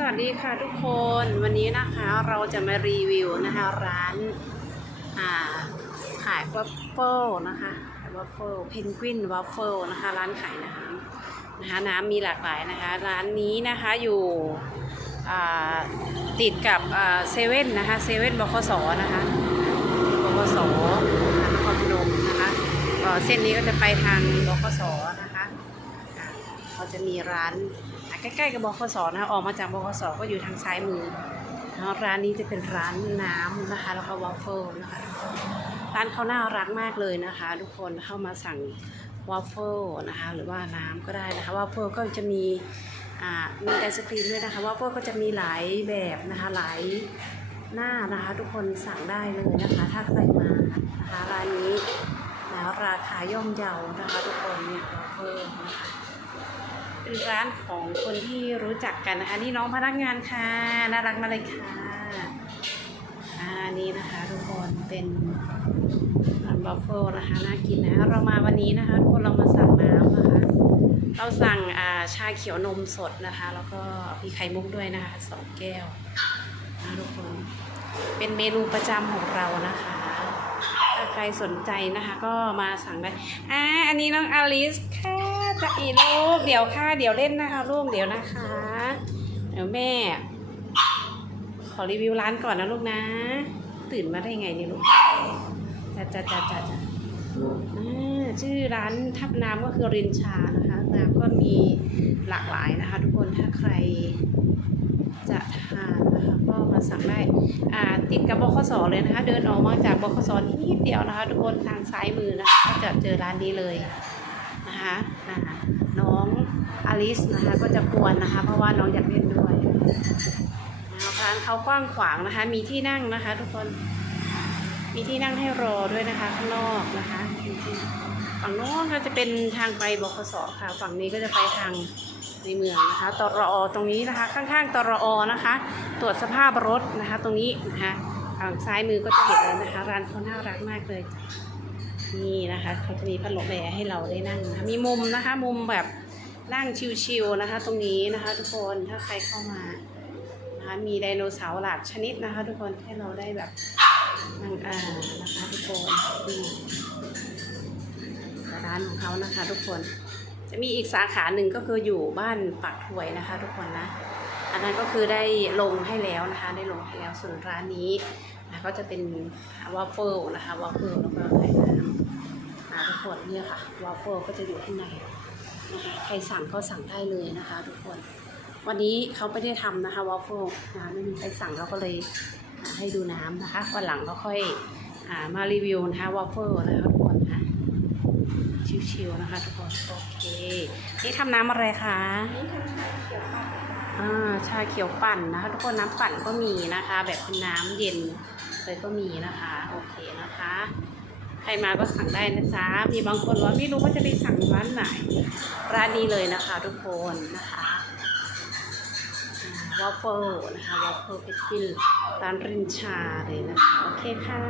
สวัสดีค่ะทุกคนวันนี้นะคะเราจะมารีวิวนะคะร้านอ่าขายวัฟเฟิลนะคะวัฟเฟิลเพนกวินวัฟเฟิลนะคะร้านขายน้ำนะคะน้ำมีหลากหลายนะคะร้านนี้นะคะอยู่อ่าติดกับเซเว่นนะคะเซเว่นบคสนะคะบคสนครพนมนะคะเส้นนี้ก็จะไปทางบคสนะคะเขาจะมีร้าน ใกล้ๆกับบคสนะคะออกมาจากบคสก็อยู่ทางซ้ายมือร้านนี้จะเป็นร้านน้ำนะคะ แล้วก็วอฟเฟิลนะคะร้านเขาน่ารักมากเลยนะคะ ทุกคนเข้ามาสั่งวอฟเฟิลนะคะ หรือว่าน้ำก็ได้นะคะวอฟเฟิลก็จะมีมีไอศครีมด้วยนะคะวอฟเฟิลก็จะมีหลายแบบนะคะหลายหน้านะคะทุกคนสั่งได้เลยนะคะ ถ้าใครมานะคะร้านนี้แล้วราคาย่อมเยานะคะ ทุกคนเนี่ยวอฟเฟิลนะคะ เป็นร้านของคนที่รู้จักกันนะคะนี่น้องพนักงานค่ะน่ารักมากเลยค่ะอ่านี่นะคะทุกคนเป็นร้านบัฟเฟิลนะคะน่ากินนะเรามาวันนี้นะคะทุกคนเรามาสั่งน้ำนะคะเราสั่งอ่าชาเขียวนมสดนะคะ แล้วก็มีไข่มุกด้วยนะคะสองแก้วนะทุกคนเป็นเมนูประจำของเรานะคะถ้าใครสนใจนะคะ ก็มาสั่งได้อ่าอันนี้น้องอลิสค่ะ จะอีลูกเดี๋ยวค่ะ เดี๋ยวเล่นนะคะลูกเดี๋ยวนะคะ เดี๋ยวแม่ ขอรีวิวร้านก่อนนะลูกนะ ตื่นมาได้ไงเนี่ยลูกจ้าจ้าจ้าจ้าจ้าชื่อร้านทับน้ำก็คือรินชานะคะน้ำก็มีหลากหลายนะคะ ทุกคนถ้าใครจะทานนะคะก็มาสั่งได้อ่าติดกับบคสเลยนะคะ เดินออกมาจากบคสนิดเดียวนะคะ ทุกคนทางซ้ายมือนะคะก็จะเจอร้านนี้เลย นะคะนะคะน้องอลิสนะคะก็จะกวนนะคะ เพราะว่าน้องอยากเล่นด้วยนะคะร้านเขากว้างขวางนะคะ มีที่นั่งนะคะ ทุกคนมีที่นั่งให้รอด้วยนะคะ ข้างนอกนะคะฝั่งโน้นก็จะเป็นทางไปบคสค่ะ ฝั่งนี้ก็จะไปทางในเมืองนะคะตรอตรงนี้นะคะ ข้างๆตรอนะคะ ตรวจสภาพรถนะคะ ตรงนี้นะคะทางซ้ายมือก็จะเห็นเลยนะคะ ร้านเขาน่ารักมากเลย นี่นะคะเขาจะมีพัดลมแอร์ให้เราได้นั่งนะะมีมุมนะคะ มุมแบบนั่งชิลๆนะคะ ตรงนี้นะคะ ทุกคนถ้าใครเข้ามานะคะมีไดโนเสาร์หลากชนิดนะคะ ทุกคนให้เราได้แบบนั่งอ่านะคะทุกคนนี่ร้านของเขานะคะ ทุกคนจะมีอีกสาขาหนึ่งก็คืออยู่บ้านปากถวยนะคะ ทุกคนนะ อันนั้นก็คือได้ลงให้แล้วนะคะ ได้ลงให้แล้วส่วนร้านนี้นะก็จะเป็นวอฟเฟิลนะคะวอฟเฟิลแล้วก็ไข่น้ำ นะทุกคนเนี่ยค่ะวอฟเฟิลก็จะอยู่ข้างในนะคะใครสั่งก็สั่งได้เลยนะคะ ทุกคน วันนี้เขาไม่ได้ทำนะคะวอฟเฟิลนะไม่มีใครสั่งเราก็เลยอ่าให้ดูน้ำนะคะวันหลังก็ค่อยอ่ามารีวิวนะคะวอฟเฟิลนะคะทุกคนนะชิวๆนะคะ ทุกคนโอเคนี่ทำน้ำอะไรคะนี่ทำชาเขียวปั่นอ่าชาเขียวปั่นนะคะ ทุกคนน้ำปั่นก็มีนะคะ แบบเป็นน้ำเย็นเลยก็มีนะคะ โอเคนะคะ ใครมาก็สั่งได้นะจ๊ะ มีบางคนว่าไม่รู้ว่าจะไปสั่งร้านไหน ร้านนี้เลยนะคะ ทุกคนนะคะวอฟเฟิลนะคะวอฟเฟิลเพชรกินร้านรินชาเลยนะคะ โอเคค่ะ